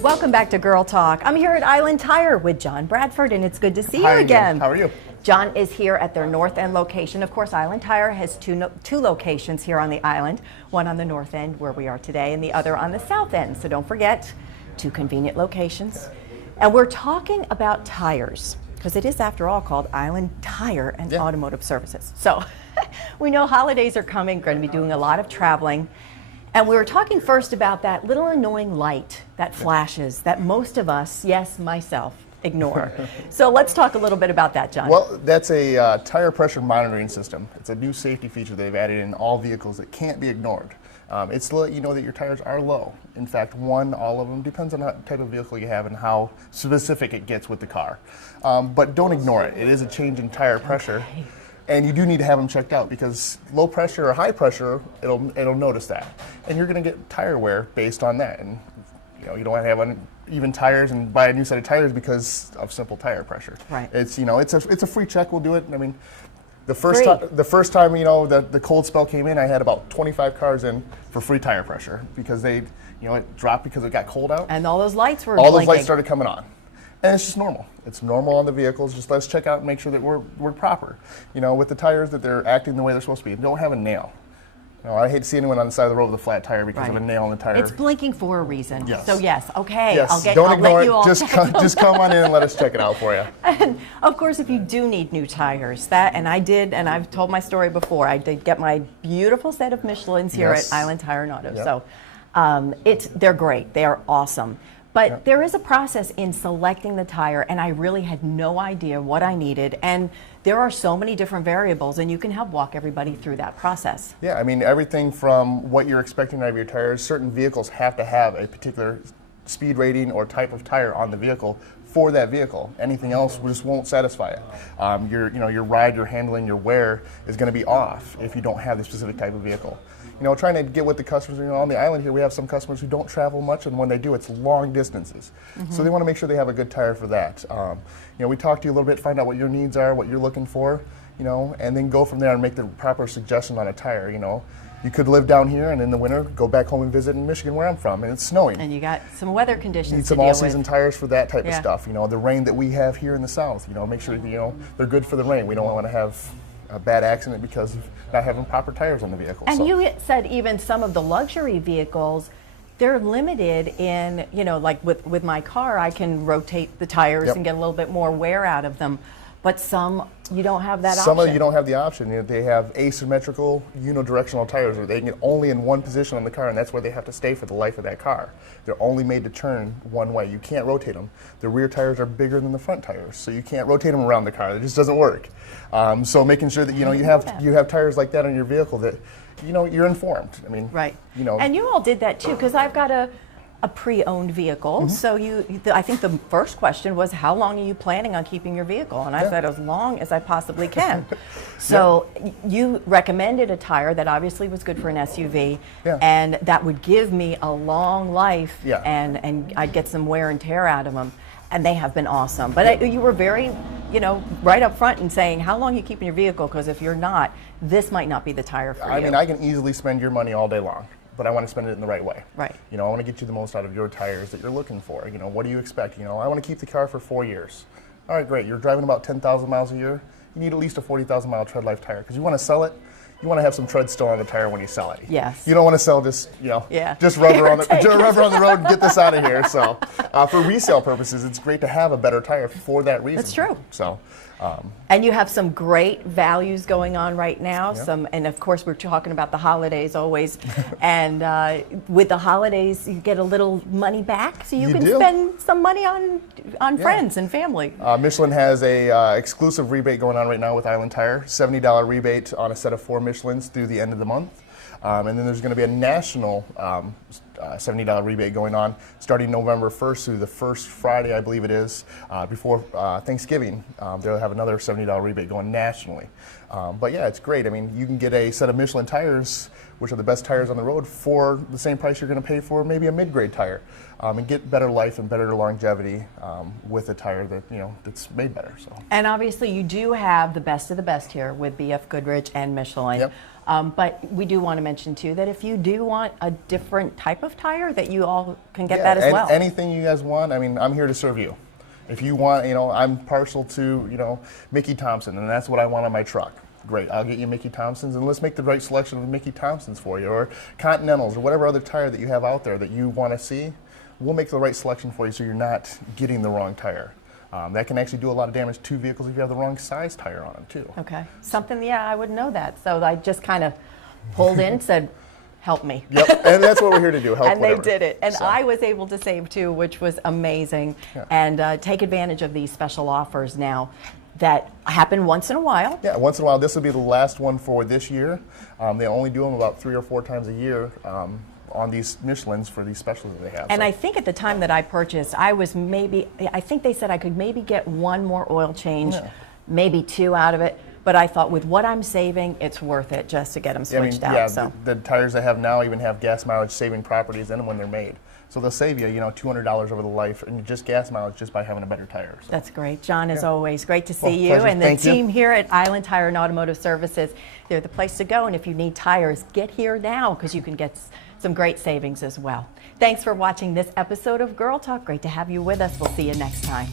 Welcome back to Girl Talk. I'm here at Island Tire with John Bradford, and it's good to see you again. How are you? John is here at their North End location. Of course, Island Tire has two locations here on the island, one on the North End where we are today and the other on the South End. So don't forget, two convenient locations. And we're talking about tires because it is, after all, called Island Tire and Automotive Services. So we know holidays are coming, going to be doing a lot of traveling. And we were talking first about that little annoying light that flashes that most of us, yes, myself, ignore. So let's talk a little bit about that, John. Well, that's a tire pressure monitoring system. It's a new safety feature they've added in all vehicles that can't be ignored. It's to let you know that your tires are low. In fact, all of them, depends on what type of vehicle you have and how specific it gets with the car. But don't ignore it. It is a change in tire pressure. Okay. And you do need to have them checked out because low pressure or high pressure, it'll notice that. And you're going to get tire wear based on that. And you don't want to have uneven tires and buy a new set of tires because of simple tire pressure. Right. It's it's a free check. We'll do it. I mean, the first time the cold spell came in, I had about 25 cars in for free tire pressure because it dropped because it got cold out. And all those lights were All blinking. those lights started coming on. And it's just normal. It's normal on the vehicles. Just let's check out and make sure that we're proper. With the tires, that they're acting the way they're supposed to be. They don't have a nail. I hate to see anyone on the side of the road with a flat tire because of a nail in the tire. It's blinking for a reason. Yes. So yes, okay. Yes. I'll let you all just come on in and let us check it out for you. And of course, if you do need new tires, and I've told my story before, I did get my beautiful set of Michelins here at Island Tire and Auto. Yep. So they're great. They are awesome. But there is a process in selecting the tire, and I really had no idea what I needed. And there are so many different variables, and you can help walk everybody through that process. Yeah, I mean, everything from what you're expecting out of your tires. Certain vehicles have to have a particular speed rating or type of tire on the vehicle for that vehicle. Anything else just won't satisfy it. Your ride, your handling, your wear is going to be off if you don't have the specific type of vehicle. Trying to get with the customers. On the island here, we have some customers who don't travel much, and when they do, it's long distances. So they want to make sure they have a good tire for that. We talk to you a little bit, find out what your needs are, what you're looking for, and then go from there and make the proper suggestion on a tire. You could live down here, and in the winter, go back home and visit in Michigan, where I'm from, and it's snowing. And you got some weather conditions. Need some all-season tires for that type of stuff. The rain that we have here in the south. Make sure they're good for the rain. We don't want to have a bad accident because of not having proper tires on the vehicle. And you said even some of the luxury vehicles, they're limited in, like with my car, I can rotate the tires and get a little bit more wear out of them. But some, you don't have that option. Some of you don't have the option. They have asymmetrical unidirectional tires where they get only in one position on the car, and that's where they have to stay for the life of that car. They're only made to turn one way. You can't rotate them. The rear tires are bigger than the front tires, so you can't rotate them around the car. It just doesn't work. So making sure that you have tires like that on your vehicle that you're informed. I mean, right. And you all did that too, because I've got a pre-owned vehicle. So I think the first question was, how long are you planning on keeping your vehicle? And I said, as long as I possibly can. So you recommended a tire that obviously was good for an SUV, and that would give me a long life, and I'd get some wear and tear out of them. And they have been awesome. But you were very, right up front in saying, how long are you keeping your vehicle? Because if you're not, this might not be the tire for you. I mean, I can easily spend your money all day long, but I want to spend it in the right way. Right. I want to get you the most out of your tires that you're looking for. What do you expect? I want to keep the car for 4 years. All right, great. You're driving about 10,000 miles a year. You need at least a 40,000 mile tread life tire because you want to sell it. You want to have some tread still on the tire when you sell it. Yes. You don't want to sell just rubber on the road and get this out of here. So for resale purposes, it's great to have a better tire for that reason. That's true. So. And you have some great values going on right now. And of course, we're talking about the holidays always. And with the holidays, you get a little money back, so you can spend some money on friends and family. Michelin has a exclusive rebate going on right now with Island Tire, $70 rebate on a set of 4 Michelins through the end of the month. And then there's going to be a national $70 rebate going on starting November 1st through the first Friday, I believe it is, before Thanksgiving. They'll have another $70 rebate going nationally. But yeah, it's great. I mean, you can get a set of Michelin tires, which are the best tires on the road, for the same price you're going to pay for maybe a mid-grade tire, and get better life and better longevity with a tire that that's made better. So. And obviously, you do have the best of the best here with BF Goodrich and Michelin. Yep. But we do want to mention too that if you do want a different type of tire, that you all can get that as well. Anything you guys want, I mean, I'm here to serve you. If you want, I'm partial to, Mickey Thompson, and that's what I want on my truck. Great, I'll get you Mickey Thompsons, and let's make the right selection of Mickey Thompsons for you, or Continentals, or whatever other tire that you have out there that you want to see. We'll make the right selection for you so you're not getting the wrong tire. That can actually do a lot of damage to vehicles if you have the wrong size tire on them, too. Okay, I wouldn't know that. So I just kind of pulled in and said, help me. Yep, and that's what we're here to do, help And whatever. they did it. And So. I was able to save too, which was amazing. Yeah. And take advantage of these special offers now that happen once in a while. Yeah, once in a while. This will be the last one for this year. They only do them about 3 or 4 times a year on these Michelins for these specials that they have. And so. I think at the time that I purchased, I think they said I could maybe get 1 more oil change, maybe 2 out of it. But I thought with what I'm saving, it's worth it just to get them switched out. Yeah, so. the tires I have now even have gas mileage saving properties in them when they're made. So they'll save you, $200 over the life and just gas mileage just by having a better tire. So. That's great. John, as always, great to see you. Pleasure. And the Thank team you. here at Island Tire and Automotive Services, they're the place to go. And if you need tires, get here now because you can get some great savings as well. Thanks for watching this episode of Girl Talk. Great to have you with us. We'll see you next time.